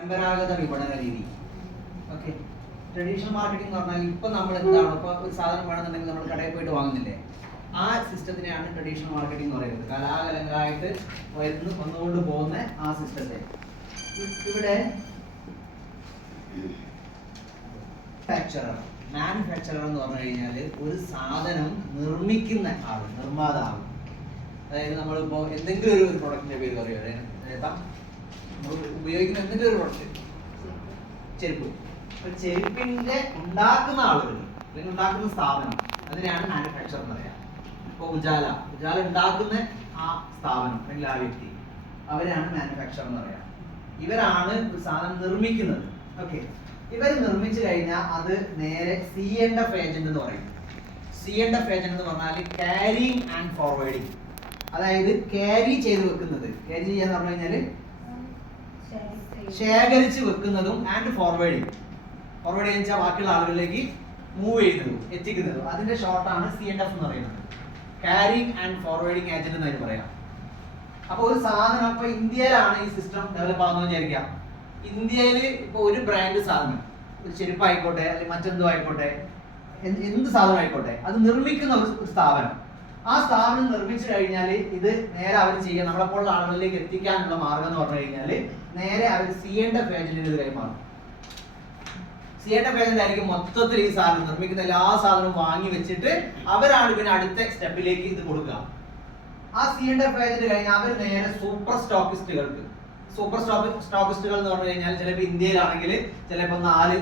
പരമ്പരാഗത വിപണന രീതി. ഓക്കെ, ട്രഡീഷണൽ മാർക്കറ്റിംഗ് എന്ന് പറഞ്ഞാൽ ഇപ്പം നമ്മൾ എന്താണ്, ഇപ്പോൾ ഒരു സാധനം വേണമെന്നുണ്ടെങ്കിൽ നമ്മൾ കടയിൽ പോയിട്ട് വാങ്ങുന്നില്ലേ, ആ സിസ്റ്റത്തിനെയാണ് ട്രഡീഷണൽ മാർക്കറ്റിംഗ് എന്ന് പറയുന്നത്. കലാകാലങ്ങളായിട്ട് വന്നുകൊണ്ട് പോകുന്ന ആ സിസ്റ്റത്തെ. ഇവിടെ മാനുഫാക്ചറർ എന്ന് പറഞ്ഞു കഴിഞ്ഞാൽ ഒരു സാധനം നിർമ്മിക്കുന്ന ആൾ, നിർമ്മാതാവ്. അതായത് നമ്മളിപ്പോൾ എന്തെങ്കിലും ഒരു പ്രൊഡക്റ്റിന്റെ പേര് പറയുക, നമ്മൾ ഉപയോഗിക്കുന്ന എന്തെങ്കിലും ഒരു പ്രൊഡക്റ്റ്, ചെരുപ്പ്, ചെരുപ്പിന്റെ ഉണ്ടാക്കുന്ന ആളുകൾ അല്ലെങ്കിൽ ഉണ്ടാക്കുന്ന സ്ഥാപനം, അതിനെയാണ് മാനുഫാക്ചർ എന്ന് പറയാം. ഇപ്പോൾ ഉജാല ഉണ്ടാക്കുന്ന ആ സ്ഥാപനം അല്ലെങ്കിൽ ആ വ്യക്തി, അവരെയാണ് മാനുഫാക്ചർ എന്ന് പറയാം. ഇവരാണ് ഒരു സാധനം നിർമ്മിക്കുന്നത്. ഓക്കെ, ഇവർ നിർമ്മിച്ചു കഴിഞ്ഞാൽ അത് നേരെ C&F ഏജന്റ് എന്ന് പറയും. C&F ഏജന്റ് എന്ന് പറഞ്ഞാൽ ക്യാരിങ് ആൻഡ് ഫോർവേഡിങ്. അതായത് ക്യാരി ചെയ്ത് വെക്കുന്നത്, ക്യാരി ചെയ്യാന്ന് പറഞ്ഞു കഴിഞ്ഞാൽ ശേഖരിച്ച് വെക്കുന്നതും ആൻഡ് ഫോർവേഡിങ് വെച്ചാൽ ബാക്കിയുള്ള ആളുകളിലേക്ക് മൂവ് ചെയ്യുന്നതും എത്തിക്കുന്നതും, അതിന്റെ ഷോർട്ടാണ് C&F എന്ന് പറയുന്നത്. ക്യാരിങ് ആൻഡ് ഫോർവേഡിങ് ഏജന്റ് എന്ന് പറയാം. അപ്പൊ ഒരു സാധനം, ഇപ്പൊ ഇന്ത്യയിലാണ് ഈ സിസ്റ്റം ഡെവലപ്പ് ആകുന്നത് വിചാരിക്കാം. ഇന്ത്യയിൽ ഇപ്പൊ ഒരു ബ്രാൻഡ് സാധനം, ഒരു ചെരുപ്പായിക്കോട്ടെ അല്ലെങ്കിൽ മറ്റെന്തോ ആയിക്കോട്ടെ, എന്ത് സാധനം ആയിക്കോട്ടെ, അത് നിർമ്മിക്കുന്ന ഒരു സ്ഥാപനം. ആ സ്ഥാപനം നിർമ്മിച്ചു കഴിഞ്ഞാൽ ഇത് നേരെ അവർ ചെയ്യുക, നമ്മളെപ്പോലുള്ള ആളുകളിലേക്ക് എത്തിക്കാനുള്ള മാർഗം എന്ന് പറഞ്ഞു കഴിഞ്ഞാൽ നേരെ അവർ C&F ഏജന്റിന് ഇത് കൈമാറും. C&F ഏജന്റ് ആയിരിക്കും മൊത്തത്തിൽ ഈ സാധനം നിർമ്മിക്കുന്ന എല്ലാ സാധനവും വാങ്ങി വെച്ചിട്ട് അവരാണ് പിന്നെ അടുത്ത സ്റ്റെപ്പിലേക്ക് ഇത് കൊടുക്കുക. ആ C&F ഏജന്റ് കഴിഞ്ഞാൽ അവർ നേരെ സൂപ്പർ സ്റ്റോക്കിസ്റ്റുകൾക്ക്, സ്റ്റോക്കിസ്റ്റുകൾ എന്ന് പറഞ്ഞു കഴിഞ്ഞാൽ ചിലപ്പോൾ ഇന്ത്യയിലാണെങ്കിൽ ചിലപ്പോൾ 4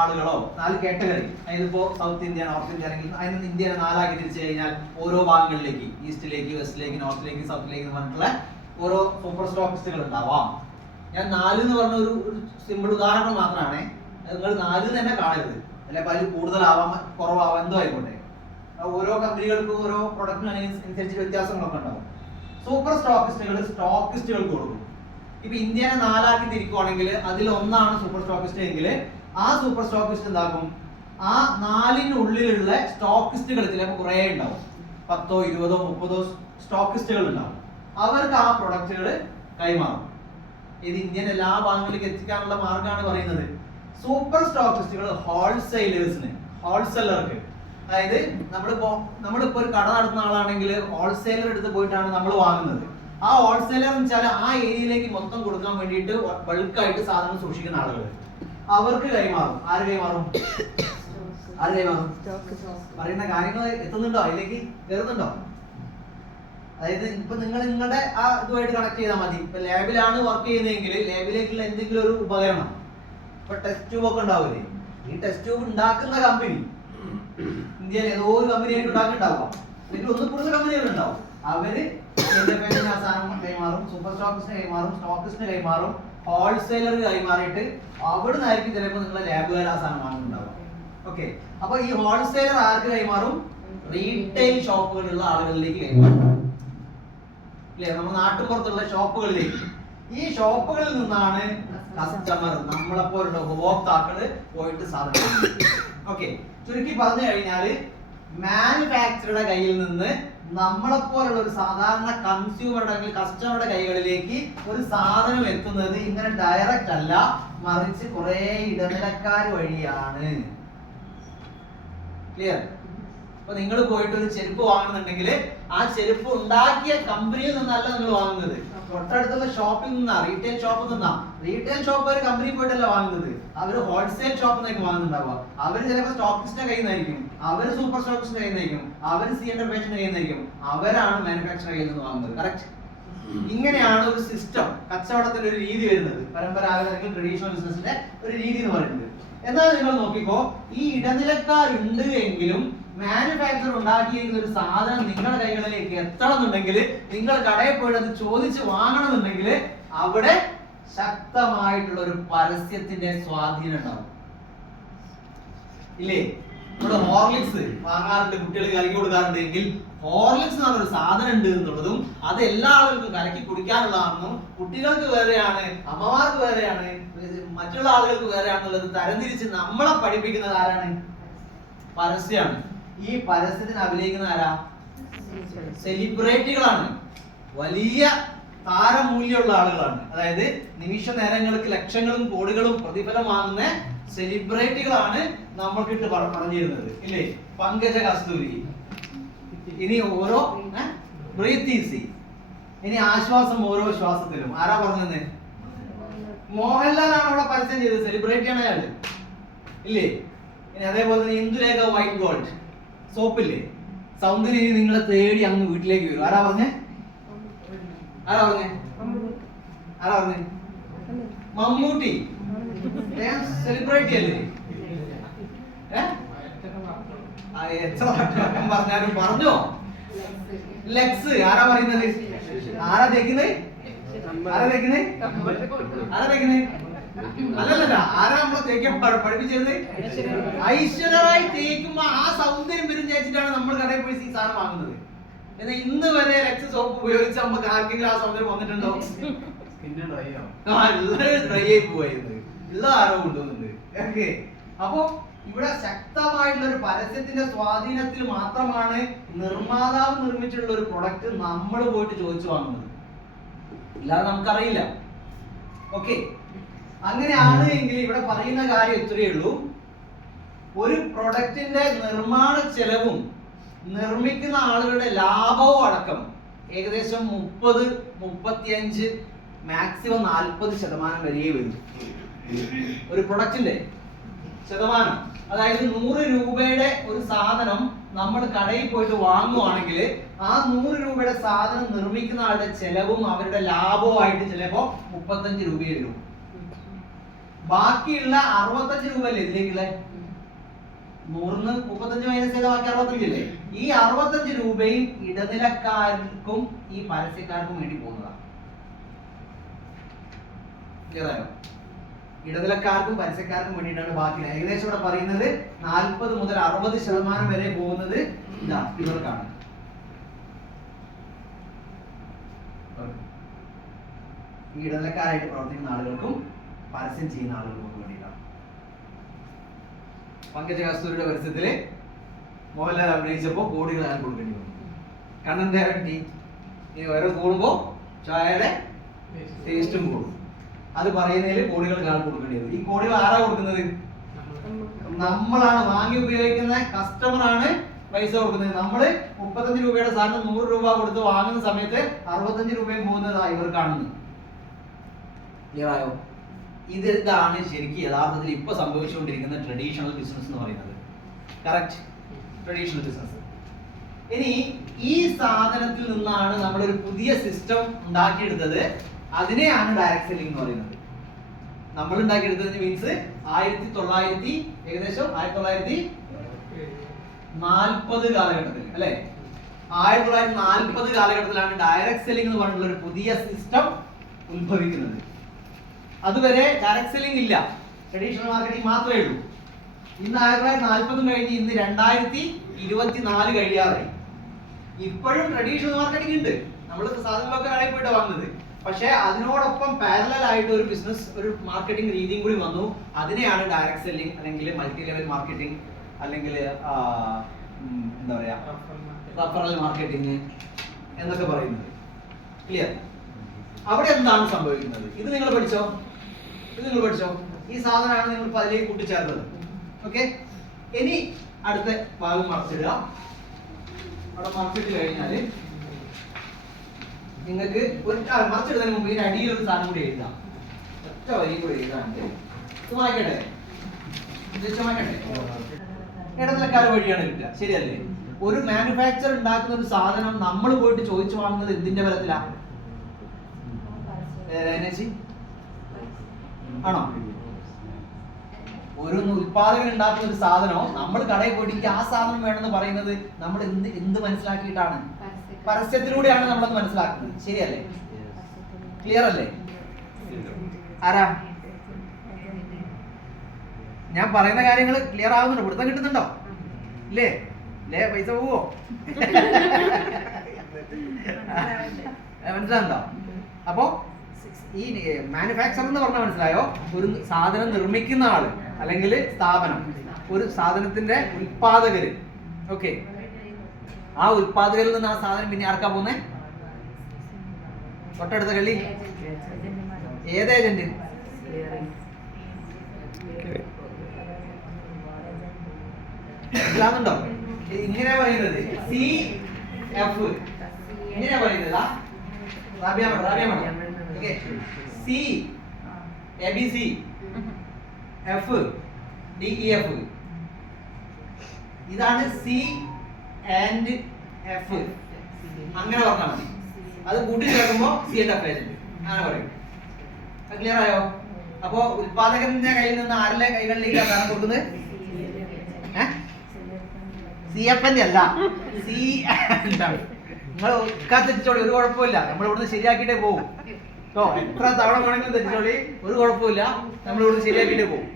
ആളുകളോ 4 കാറ്റഗറി, അതായത് ഇപ്പോൾ സൗത്ത് ഇന്ത്യ, നോർത്ത് ഇന്ത്യ ആണെങ്കിൽ അതിന് ഇന്ത്യയെ 4 തിരിച്ചു കഴിഞ്ഞാൽ ഓരോ ഭാഗങ്ങളിലേക്ക്, ഈസ്റ്റിലേക്ക്, വെസ്റ്റിലേക്ക്, നോർത്തിലേക്ക്, സൗത്തിലേക്ക് എന്ന് പറഞ്ഞിട്ടുള്ള ഓരോ സൂപ്പർ സ്റ്റോക്കിസ്റ്റുകൾ ഉണ്ടാവാം. ഞാൻ 4 എന്ന് പറഞ്ഞ ഒരു സിമ്പിൾ ഉദാഹരണം മാത്രമാണ്. നിങ്ങൾ 4 തന്നെ കാണരുത്, ചിലപ്പോൾ അതിൽ കൂടുതലാവാം, കുറവാവാം, എന്തോ ആയിക്കോട്ടെ. ഓരോ കമ്പനികൾക്കും ഓരോ പ്രൊഡക്റ്റിന് അനുസരിച്ച് വ്യത്യാസങ്ങളൊക്കെ ഉണ്ടാവും. സൂപ്പർ സ്റ്റോക്കിസ്റ്റുകൾക്ക് കൊടുക്കും. ഇപ്പൊ ഇന്ത്യനെ 4 തിരിക്കുവാണെങ്കിൽ അതിൽ ഒന്നാണ് സൂപ്പർ സ്റ്റോക്കിസ്റ്റ് എങ്കിൽ ആ സൂപ്പർ സ്റ്റോക്കിസ്റ്റ് എന്താക്കും, ആ 4-നുള്ളിലുള്ള സ്റ്റോക്കിസ്റ്റുകൾ ചിലപ്പോൾ കുറേ ഉണ്ടാവും, 10, 20, 30 സ്റ്റോക്കിസ്റ്റുകൾ ഉണ്ടാവും. അവർക്ക് ആ പ്രൊഡക്റ്റുകൾ കൈമാറും. ഇത് ഇന്ത്യൻ എല്ലാ ഭാഗങ്ങളിലേക്ക് എത്തിക്കാനുള്ള മാർഗമാണ് പറയുന്നത്. സൂപ്പർ സ്റ്റോക്കിസ്റ്റുകൾ ഹോൾസെല്ലർക്ക്, അതായത് നമ്മളിപ്പോ ഒരു കട നടത്തുന്ന ആളാണെങ്കിൽ ഹോൾസെയിലർ എടുത്ത് പോയിട്ടാണ് നമ്മൾ വാങ്ങുന്നത്. ആ ഹോൾസെയിലർ എന്ന് വെച്ചാൽ ആ ഏരിയയിലേക്ക് മൊത്തം കൊടുക്കാൻ വേണ്ടിയിട്ട് ബൾക്കായിട്ട് സാധനം സൂക്ഷിക്കുന്ന ആളുകൾ, അവർക്ക് കൈമാറും. ആര് കൈമാറും? പറയുന്ന കാര്യങ്ങൾ എത്തുന്നുണ്ടോ, അതിലേക്ക് കയറുന്നുണ്ടോ? അതായത് ഇപ്പൊ നിങ്ങളുടെ ആ ഇതുമായിട്ട് കണക്ട് ചെയ്താൽ മതി. ഇപ്പൊ ലാബിലാണ് വർക്ക് ചെയ്യുന്നതെങ്കിൽ ലാബിലേക്കുള്ള എന്തെങ്കിലും ഒരു ഉപകരണം, ഇപ്പൊ ടെസ്റ്റ് ട്യൂബ് ഒക്കെ ഉണ്ടാവില്ലേ, ഈ ടെസ്റ്റ് ട്യൂബ് ഉണ്ടാക്കുന്ന കമ്പനി ഇന്ത്യയിൽ ഏതോ ഒരു കമ്പനിയായിട്ട് ഉണ്ടാക്കിണ്ടാവാം, അല്ലെങ്കിൽ ഒന്നും കൂടുതൽ കമ്പനികൾ ഉണ്ടാവും. അവര് ആ സാധനം കൈമാറും, സൂപ്പർ സ്റ്റോക്കിസ്റ്റിന് കൈമാറും, സ്റ്റോക്കിസ്റ്റിന് കൈമാറും, ഹോൾസെയിലർ കൈമാറിയിട്ട് അവിടെ നിന്നായിരിക്കും ചിലപ്പോൾ നിങ്ങളെ ലാബുകാർ ആ സാധനം വാങ്ങുന്നുണ്ടാവുക. ഓക്കെ, അപ്പൊ ഈ ഹോൾസെയിലർ ആർക്ക് കൈമാറും? റീറ്റെയിൽ ഷോപ്പുകളിലുള്ള ആളുകളിലേക്ക് കൈമാറും. അല്ലേ, നമ്മുടെ നാട്ടുപുറത്തുള്ള ഷോപ്പുകളിലേക്ക്. ഈ ഷോപ്പുകളിൽ നിന്നാണ് കസ്റ്റമർ, നമ്മളെപ്പോലുള്ള ഉപഭോക്താക്കള് പോയിട്ട് സാധനം. ഓക്കെ, ചുരുക്കി പറഞ്ഞു കഴിഞ്ഞാല് മാനുഫാക്ചറുടെ കയ്യിൽ നിന്ന് നമ്മളെപ്പോലുള്ള ഒരു സാധാരണ കൺസ്യൂമറുടെ അല്ലെങ്കിൽ കസ്റ്റമറുടെ കൈകളിലേക്ക് ഒരു സാധനം എത്തുന്നത് ഇങ്ങനെ ഡയറക്റ്റ് അല്ല, മറിച്ച് കുറെ ഇടനിലക്കാർ വഴിയാണ്. ക്ലിയർ? അപ്പൊ നിങ്ങൾ പോയിട്ട് ഒരു ചെരുപ്പ് വാങ്ങുന്നുണ്ടെങ്കിൽ ആ ചെരുപ്പ് ഉണ്ടാക്കിയ കമ്പനിയിൽ നിന്നല്ല നിങ്ങൾ വാങ്ങുന്നത്, തൊട്ടടുത്തുള്ള ഷോപ്പിൽ നിന്നാ, റീറ്റെയിൽ ഷോപ്പിൽ നിന്നാ. റീറ്റെയിൽ ഷോപ്പ് ഒരു കമ്പനി പോയിട്ടല്ല വാങ്ങുന്നത്, അവര് ഹോൾസെയിൽ ഷോപ്പിൽ നിന്നൊക്കെ വാങ്ങുന്നുണ്ടാവുക. അവര് ചിലപ്പോൾ സ്റ്റോക്കിസ്റ്റിന്റെ കയ്യിൽ നിന്നായിരിക്കും, അവര് സൂപ്പർ സ്റ്റോക്കിസ്റ്റിന്റെ കയ്യിൽ നിന്നായിരിക്കും, അവര് C&F ഏജന്റിന്റെ കയ്യിൽ നിന്നായിരിക്കും, അവരാണ് മാനുഫാക്ചർ കയ്യിൽ നിന്ന് വാങ്ങുന്നത്. കറക്റ്റ്? ഇങ്ങനെയാണ് ഒരു സിസ്റ്റം, കച്ചവടത്തിന്റെ ഒരു രീതി വരുന്നത്, പരമ്പരാഗത അല്ലെങ്കിൽ ട്രഡീഷണൽ ബിസിനസിന്റെ ഒരു രീതി എന്ന് പറയുന്നത്. എന്നാൽ നിങ്ങൾ നോക്കിക്കോ, ഈ ഇടനിലക്കാരുണ്ട് എങ്കിലും മാനുഫാക്ചർ ഉണ്ടാക്കിയിരിക്കുന്ന ഒരു സാധനം നിങ്ങളുടെ കൈകളിലേക്ക് എത്തണമെന്നുണ്ടെങ്കിൽ, നിങ്ങൾ കടയിൽ പോയിട്ട് അത് ചോദിച്ച് വാങ്ങണമെന്നുണ്ടെങ്കിൽ അവിടെ ശക്തമായിട്ടുള്ള ഒരു പരസ്യത്തിന്റെ സ്വാധീനം ഉണ്ടാവും. ഇല്ലേ? നമ്മുടെ ഹോർലിക്സ് വാങ്ങാറുണ്ട്, കുട്ടികൾക്ക് കലക്കി കൊടുക്കാറുണ്ട് എങ്കിൽ ഹോർലിക്സ് എന്ന് പറഞ്ഞൊരു സാധനം ഉണ്ട് എന്നുള്ളതും അത് എല്ലാ ആളുകൾക്കും കലക്കി കുടിക്കാനുള്ളതാണെന്നും കുട്ടികൾക്ക് വേറെയാണ്, അമ്മമാർക്ക് വേറെയാണ്, മറ്റുള്ള ആളുകൾക്ക് വേറെയാണെന്നുള്ളത് തരംതിരിച്ച് നമ്മളെ പഠിപ്പിക്കുന്നത് ആരാണ്? പരസ്യമാണ്. ഈ പരസ്യത്തിന് അഭിനയിക്കുന്ന ആരാ? സെലിബ്രിറ്റികളാണ്. വലിയ താരമൂല്യമുള്ള ആളുകളാണ്. അതായത് നിമിഷ നേരങ്ങൾക്ക് ലക്ഷങ്ങളും കോടികളും പ്രതിഫലം വാങ്ങുന്ന സെലിബ്രിറ്റികളാണ് നമ്മൾക്കിട്ട് പറഞ്ഞിരുന്നത് ഇല്ലേ? പങ്കജ കസ്തൂരി, ഇനി ഓരോ ബ്രീത്ത് ഈസി, ഇനി ആശ്വാസം ഓരോ ശ്വാസത്തിലും. ആരാ പറഞ്ഞത്? മോഹൻലാലാണ് അവിടെ പരസ്യം ചെയ്തത്. സെലിബ്രിറ്റിയാണ് അയാള് ഇല്ലേ? ഇനി അതേപോലെ തന്നെ ഇന്ദുലേഖ വൈറ്റ് ഗോൾഡ് സോപ്പില്ലേ, സൗന്ദര്യം നിങ്ങളെ തേടി അങ്ങ് വീട്ടിലേക്ക് വരും. ആരാ പറഞ്ഞേ? ആരാ പറഞ്ഞേ? ആരാ പറഞ്ഞേ? മമ്മൂട്ടി സെലിബ്രിറ്റി അല്ലേ? എത്ര വട്ടം പറഞ്ഞാലും പറഞ്ഞോ? ലെക്സ് ആരാ പറയുന്നത്? ആരാ തേക്കുന്നത്? ആരാ തേക്കുന്നത്? ആരാ തേക്കുന്നത്? അല്ലല്ല, ആരാ നമ്മളെ തേക്കാൻ പഠിപ്പിച്ചിരുന്നത്? ഐശ്വര്യമായി തേക്കുമ്പോ ആ സൗന്ദര്യം വരും വിചാരിച്ചിട്ടാണ് നമ്മൾ കടയിൽ പോയി ഈ സാധനം വാങ്ങുന്നത്. എന്നാൽ ഇന്ന് വരെ ലെക്സ് സോപ്പ് ഉപയോഗിച്ച് നമുക്ക് ആർക്കെങ്കിലും ആ സൗന്ദര്യം വന്നിട്ടുണ്ടോ? ഡ്രൈ ആയി പോവായിരുന്നു. ഉള്ള ആരോ കൊണ്ടുവന്നുണ്ട്. ഓക്കെ, അപ്പോ ഇവിടെ ശക്തമായിട്ടുള്ള ഒരു പരസ്യത്തിന്റെ സ്വാധീനത്തിൽ മാത്രമാണ് നിർമ്മാതാവ് നിർമ്മിച്ചിട്ടുള്ള ഒരു പ്രൊഡക്റ്റ് നമ്മൾ പോയിട്ട് ചോദിച്ചു വാങ്ങുന്നത്. ഇല്ലാതെ നമുക്കറിയില്ല. ഓക്കെ, അങ്ങനെയാണ് എങ്കിൽ ഇവിടെ പറയുന്ന കാര്യം ഇത്രയേ ഉള്ളൂ. ഒരു പ്രൊഡക്റ്റിന്റെ നിർമ്മാണ ചെലവും നിർമ്മിക്കുന്ന ആളുകളുടെ ലാഭവും അടക്കം ഏകദേശം 30-35 മാക്സിമം 40% വരെയേ വരും. ഒരു പ്രൊഡക്റ്റിന്റെ ശതമാനം, അതായത് 100 രൂപയുടെ ഒരു സാധനം നമ്മൾ കടയിൽ പോയിട്ട് വാങ്ങുവാണെങ്കിൽ ആ 100 രൂപയുടെ സാധനം നിർമ്മിക്കുന്ന ആളുടെ ചെലവും അവരുടെ ലാഭവുമായിട്ട് ചിലപ്പോ 35 രൂപയേ വരും. ബാക്കിയുള്ള 65 രൂപ അല്ലേ ഇതിലേക്കുള്ള? 100 35 മൈനസ് ചെയ്ത ബാക്കി 65 അല്ലേ? ഈ 65 രൂപയും ഇടനിലക്കാർക്കും ഈ പരസ്യക്കാർക്കും വേണ്ടി പോകുന്നതാണ്. ഇടനിലക്കാർക്കും പരസ്യക്കാർക്കും വേണ്ടിയിട്ടാണ് ബാക്കി. ഏകദേശം ഇവിടെ പറയുന്നത് 40 മുതൽ 60% വരെ പോകുന്നത് ഇതാ ഇവർക്കാണ്. ഈ ഇടനിലക്കാരായിട്ട് പ്രവർത്തിക്കുന്ന ആളുകൾക്കും പരസ്യം ചെയ്യുന്ന ആളുകൾക്കും വേണ്ടിയിട്ടാണ്. പങ്കജ കസ്തൂരിയുടെ പരസ്യത്തില് മോഹൻലാൽ അഭിനയിച്ചപ്പോ കോടികൾ ഞാൻ കൊടുക്കേണ്ടി വന്നു. കണ്ണൻ ദേവൻ ടീ ഇനി ഓരോ കൂടുമ്പോ ചായയുടെ ടേസ്റ്റും കൂടും. അത് പറയുന്നതിൽ കോടികൾ ഞാൻ കൊടുക്കേണ്ടി വരും. ഈ കോടികൾ ആരാ കൊടുക്കുന്നത്? നമ്മളാണ്. വാങ്ങി ഉപയോഗിക്കുന്ന കസ്റ്റമർ ആണ് പൈസ കൊടുക്കുന്നത്. നമ്മള് 35 രൂപയുടെ സാധനം 100 രൂപ കൊടുത്ത് വാങ്ങുന്ന സമയത്ത് 65 രൂപയും പോകുന്നത് ഇവർക്കാണെന്ന്. ക്ലിയറായോ? ഇതാണ് ശരിക്കും യഥാർത്ഥത്തിൽ ഇപ്പൊ സംഭവിച്ചുകൊണ്ടിരിക്കുന്ന ട്രഡീഷണൽ ബിസിനസ് എന്ന് പറയുന്നത്. Correct, traditional business. ഇനി ഈ സാധനത്തിൽ നിന്നാണ് നമ്മളൊരു പുതിയ സിസ്റ്റം ഉണ്ടാക്കിയെടുത്തത്. അതിനെയാണ് ഡയറക്ട് സെല്ലിംഗ് എന്ന് പറയുന്നത്. നമ്മൾ ഉണ്ടാക്കിയെടുത്തത് മീൻസ് ഏകദേശം 1940 കാലഘട്ടത്തിൽ അല്ലെ? 1940 കാലഘട്ടത്തിലാണ് ഡയറക്ട് സെല്ലിംഗ് എന്ന് പറഞ്ഞിട്ടുള്ള ഒരു പുതിയ സിസ്റ്റം ഉത്ഭവിക്കുന്നത്. അതുവരെ ഡയറക്ട് സെല്ലിംഗ് ഇല്ല, ട്രഡീഷണൽ മാർക്കറ്റിംഗ് മാത്രമേ ഉള്ളൂ. ഇന്ന് 1940 കഴിഞ്ഞ് ഇന്ന് 2024 കഴിയാറായി. ഇപ്പോഴും ട്രഡീഷണൽ മാർക്കറ്റിംഗ് ഉണ്ട്. നമ്മൾ സാധനങ്ങളൊക്കെ കടയിൽ പോയിട്ട് വാങ്ങുന്നത്. പക്ഷെ അതിനോടൊപ്പം പാരലൽ ആയിട്ട് ഒരു ബിസിനസ്, ഒരു മാർക്കറ്റിംഗ് രീതിയും കൂടി വന്നു. അതിനെയാണ് ഡയറക്ട് സെല്ലിംഗ് അല്ലെങ്കിൽ മൾട്ടി ലെവൽ മാർക്കറ്റിംഗ് അല്ലെങ്കിൽ എന്താ പറയാ റഫറൽ മാർക്കറ്റിംഗ് എന്നൊക്കെ പറയുന്നത്. ക്ലിയർ? അവിടെ എന്താണ് സംഭവിക്കുന്നത്? ഇത് നിങ്ങൾ പഠിച്ചോ? ഈ സാധനമാണ് നിങ്ങൾ അതിലേക്ക് കൂട്ടിച്ചേർത്തത്. ഓക്കെ, ഇനി അടുത്ത ഭാഗം മറച്ചിടുക. അവിടെ മറച്ചിട്ട് കഴിഞ്ഞാല് നിങ്ങൾക്ക് മറച്ചിടുന്നതിന് മുമ്പ് ഇതിന്റെ അടിയിൽ ഒരു സാധനം കൂടി എഴുതാം. ഒറ്റ വരി കൂടി എഴുതാണ്ട് മാറ്റട്ടെ. ഇടനിലക്കാർ വഴിയാണ് കിട്ടുക. ശരിയല്ലേ? ഒരു മാനുഫാക്ചർ ഉണ്ടാക്കുന്ന ഒരു സാധനം നമ്മൾ പോയിട്ട് ചോദിച്ചു വാങ്ങുന്നത് എന്തിന്റെ ബലത്തിലാണ്? ആണോ? ഒരു ഉത്പാദകൻ ഉണ്ടാക്കുന്ന ഒരു സാധനം നമ്മൾ കടയിൽ പോയിട്ട് ആ സാധനം വേണമെന്ന് പറയുന്നത് നമ്മൾ എന്ത് മനസ്സിലാക്കിയിട്ടാണ്? പരസ്യത്തിലൂടെയാണ് നമ്മളത് മനസ്സിലാക്കുന്നത്. ശരിയല്ലേ? ക്ലിയർ അല്ലേ? ആരാ ഞാൻ പറയുന്ന കാര്യങ്ങൾ ക്ലിയർ ആവുന്നുണ്ടോ? പിടുത്തം കിട്ടുന്നുണ്ടോ? ഇല്ലേ? പൈസ പോവോ? മനസ്സിലാകുന്നുണ്ടോ? അപ്പോ ഈ മാനുഫാക്ചർ എന്ന് പറഞ്ഞാൽ മനസ്സിലായോ? ഒരു സാധനം നിർമ്മിക്കുന്ന ആള് അല്ലെങ്കിൽ സ്ഥാപനം, ഒരു സാധനത്തിന്റെ ഉൽപാദകര്. ഓക്കെ, ആ ഉൽപാദകരിൽ നിന്ന് ആ സാധനം പിന്നെ ആർക്കാ പോകുന്നത്? തൊട്ടടുത്ത കള്ളി ഏത് ഏജന്റ്? മനസ്സിലാകുന്നുണ്ടോ? ഇങ്ങനെ പറയുന്നത് സി എഫ്, ഇങ്ങനെ പറയുന്നത് C A B C F D E F. ഇതാണ് സി ആൻഡ് എഫ്. അങ്ങനെ പറഞ്ഞാൽ മതി. അത് കൂട്ടി ചേർക്കുമ്പോ സി ആൻഡ് എഫ് ഏജന്റ് അങ്ങനെ പറയും. ക്ലിയർ ആയോ? അപ്പോ ഉത്പാദകന്റെ കയ്യിൽ നിന്ന് ആരുടെ കൈകളിലേക്ക് സാധനം കൊടുക്കുന്നത്? സി എഫ് എന്റെ അല്ല, സി ആൻഡ്. നിങ്ങൾ തെറ്റിച്ചോളി, ഒരു കുഴപ്പമില്ല. നമ്മൾ ഇവിടുന്ന് ശരിയാക്കിയിട്ടേ പോകും കേട്ടോ. എത്ര തവണ വേണമെങ്കിലും തെറ്റിച്ചോളി, ഒരു കുഴപ്പമില്ല. നമ്മൾ ഇവിടുന്ന് ശരിയാക്കിയിട്ടേ പോകും.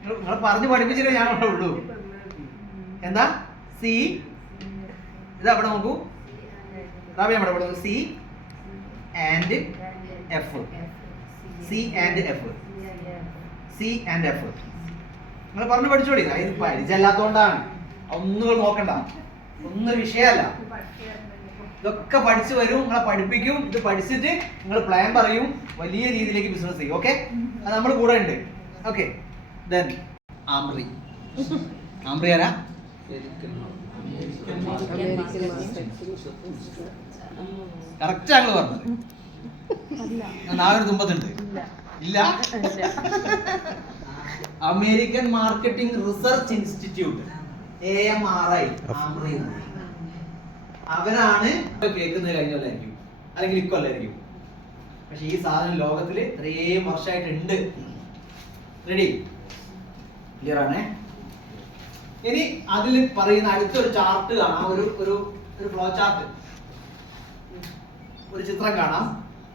നിങ്ങൾ പറഞ്ഞു പഠിപ്പിച്ചിട്ടേ ഞാൻ അവിടെ ഉള്ളൂ. എന്താ സി? ഇത് അവിടെ നോക്കൂ, അവിടെ C and F, C and F, C and F. നിങ്ങൾ പറഞ്ഞു പഠിച്ചോളി. ഇത് പരിചയമില്ലാത്തോണ്ടാണ്. ഒന്നും നോക്കണ്ട, ഒന്നും വിഷയമല്ല. ഇതൊക്കെ പഠിച്ചു വരും, നിങ്ങളെ പഠിപ്പിക്കും. ഇത് പഠിച്ചിട്ട് നിങ്ങൾ പ്ലാൻ പറയും, വലിയ രീതിയിലേക്ക് ബിസിനസ് ചെയ്യും. ഓക്കെ, അത് നമ്മൾ കൂടെ ഉണ്ട്. Okay, then ആംബ്രി. ആംബ്രി ആരാ? കറക്റ്റ് ആങ്ങള് പറഞ്ഞത്. നാളൊരു തുമ്പത്തുണ്ട് ഇല്ല. American marketing research institute, AMRI, ആംബ്രി. അവരാണ് കേൾക്കുന്നത് കഴിഞ്ഞല്ലായിരിക്കും, അല്ലെങ്കിൽ ഇക്കൊല്ലായിരിക്കും. പക്ഷെ ഈ സാധനം ലോകത്തില് ഇത്രയും വർഷമായിട്ടുണ്ട്. റെഡി? ക്ലിയർ ആണേ? ഇനി അതിൽ പറയുന്ന അടുത്തൊരു ചാർട്ട് കാണാം, ഒരു ഫ്ലോ ചാർട്ട്, ഒരു ചിത്രം കാണാം.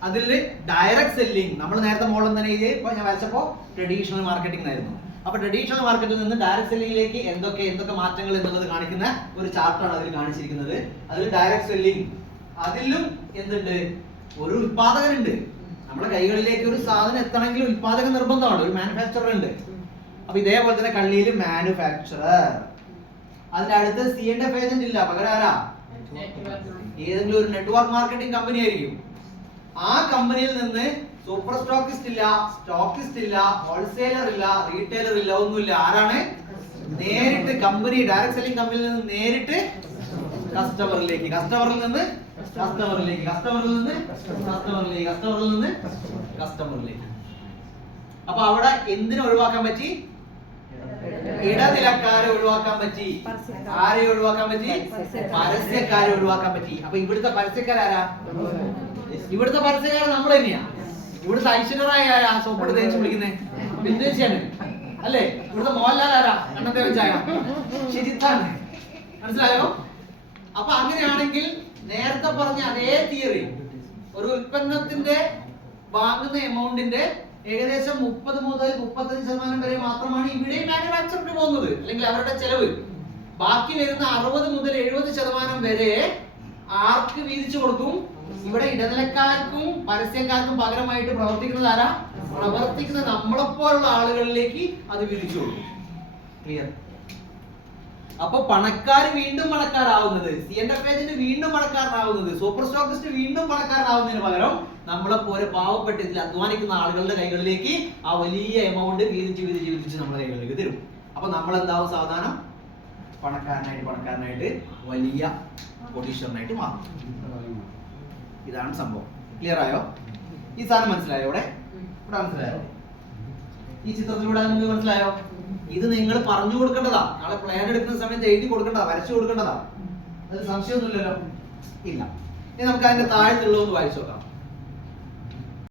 അതിൽ ഡയറക്റ്റ് സെല്ലിംഗ്, നമ്മൾ നേരത്തെ മോഡൽ തന്നെ ഇപ്പൊ ഞാൻ വരച്ചപ്പോ ട്രഡീഷണൽ മാർക്കറ്റിംഗ് ആയിരുന്നു. അപ്പൊ ട്രഡീഷണൽ മാർക്കറ്റിൽ നിന്ന് ഡയറക്റ്റ് സെല്ലിംഗിലേക്ക് എന്തൊക്കെ മാറ്റങ്ങൾ എന്നുള്ളത് കാണിക്കുന്ന ഒരു ചാർട്ടാണ് അതിൽ കാണിച്ചിരിക്കുന്നത്. അതിൽ ഡയറക്റ്റ് സെല്ലിംഗ്, അതിലും എന്തുണ്ട്? ഒരു ഉത്പാദകനുണ്ട്. നമ്മുടെ കൈകളിലേക്ക് ഒരു സാധനം എത്തണമെങ്കിൽ ഉത്പാദക നിർബന്ധമാണ്, ഒരു മാനുഫാക്ചറർ ഉണ്ട്. അപ്പൊ ഇതേപോലെ തന്നെ കള്ളിയിൽ മാനുഫാക്ചറർ, അതിന്റെ അടുത്ത് സി ആൻഡ് എഫ് ഏജന്റ് ഇല്ല, പകരം ആരാ? ഏതെങ്കിലും ഒരു നെറ്റ്വർക്ക് മാർക്കറ്റിംഗ് കമ്പനി ആയിരിക്കും. ആ കമ്പനിയിൽ നിന്ന് സൂപ്പർ സ്റ്റോക്കിസ്റ്റ് ഇല്ല, സ്റ്റോക്കിസ്റ്റ് ഇല്ല, ഹോൾസെയിലർ ഇല്ല, റീറ്റെയിലർ ഇല്ല, ഒന്നുമില്ല. ആരാണ്? നേരിട്ട് കമ്പനി, ഡയറക്റ്റ് സെല്ലിംഗ് കമ്പനിയിൽ നിന്ന് നേരിട്ട് കസ്റ്റമറിലേക്ക്, കസ്റ്റമറിൽ നിന്ന് കസ്റ്റമറിലേക്ക്, കസ്റ്റമറിൽ നിന്ന് കസ്റ്റമറിലേക്ക്, കസ്റ്റമറിൽ നിന്ന് കസ്റ്റമറിലേക്ക്. അപ്പൊ അവിടെ എന്തിനെ ഒഴിവാക്കാൻ പറ്റി? ഇടനിലക്കാരെ ഒഴിവാക്കാൻ പറ്റി. ആരെ ഒഴിവാക്കാൻ പറ്റി? പരസ്യക്കാരെ ഒഴിവാക്കാൻ പറ്റി. അപ്പൊ ഇവിടുത്തെ പരസ്യക്കാരാരാ? ഇവിടുത്തെ പരസ്യക്കാരൻ നമ്മൾ തന്നെയാ. ഇവിടുത്തെ ഐശ്വര്യറായ ആരാ? സോപ്പിട്ട് തേച്ച് വിളിക്കുന്നേ ബിന്ദുവെച്ചാണ് അല്ലേ? ഇവിടുത്തെ മോഹൻലാൽ ആരാ? കണ്ണത്തെ വെച്ചായ ശരിത്താണ്. മനസ്സിലായോ? അപ്പൊ അങ്ങനെയാണെങ്കിൽ നേരത്തെ പറഞ്ഞ അതേ തിയറി, ഒരു ഉൽപ്പന്നത്തിന്റെ വാങ്ങുന്ന എമൗണ്ടിന്റെ ഏകദേശം 30 മുതൽ 35% വരെ മാത്രമാണ് ഇവിടെ മാനുഫാക്ചറിന് പോകുന്നത്, അല്ലെങ്കിൽ അവരുടെ ചെലവ്. ബാക്കി വരുന്ന 60 മുതൽ 70% വരെ ആർക്ക് വീതിച്ചു കൊടുക്കും? ഇവിടെ ഇടനിലക്കാർക്കും പരസ്യക്കാർക്കും പകരമായിട്ട് പ്രവർത്തിക്കുന്നത് ആരാ? പ്രവർത്തിക്കുന്ന നമ്മളെപ്പോലുള്ള ആളുകളിലേക്ക് അത് വീതിച്ചു കൊടുക്കും. ക്ലിയർ? അപ്പൊ പണക്കാർ വീണ്ടും പണക്കാരാവുന്നത്, സി ആൻഡ് എഫ് ഏജന്റ് വീണ്ടും പണക്കാരനാവുന്നത്, സൂപ്പർ സ്റ്റോക്കിസ്റ്റ് വീണ്ടും പണക്കാരനാവുന്നതിന് പകരം നമ്മളെ പോലെ പാവപ്പെട്ട ഇതിൽ അധ്വാനിക്കുന്ന ആളുകളുടെ കൈകളിലേക്ക് ആ വലിയ എമൗണ്ട് വീതിച്ച് നമ്മുടെ കൈകളിലേക്ക് തരും. അപ്പൊ നമ്മൾ എന്താവും? സാവധാനം പണക്കാരനായിട്ട് വലിയ കോടീശ്വരനായിട്ട് മാറും. ഇതാണ് സംഭവം. ക്ലിയർ ആയോ? ഈ സാധനം മനസ്സിലായോ? ഇവിടെ മനസ്സിലായോ? ഈ ചിത്രത്തിലൂടെ നിങ്ങൾക്ക് മനസ്സിലായോ? ഇത് നിങ്ങൾ പറഞ്ഞു കൊടുക്കേണ്ടതാ. നാളെ പ്ലാൻ എടുക്കുന്ന സമയത്ത് എഴുതി കൊടുക്കേണ്ടതാ, വരച്ചു കൊടുക്കേണ്ടതാ. അതിൽ സംശയമൊന്നുമില്ലല്ലോ? ഇല്ല. ഇനി നമുക്ക് അതിന്റെ താഴത്തുള്ളതൊന്ന് വായിച്ചു നോക്കാം.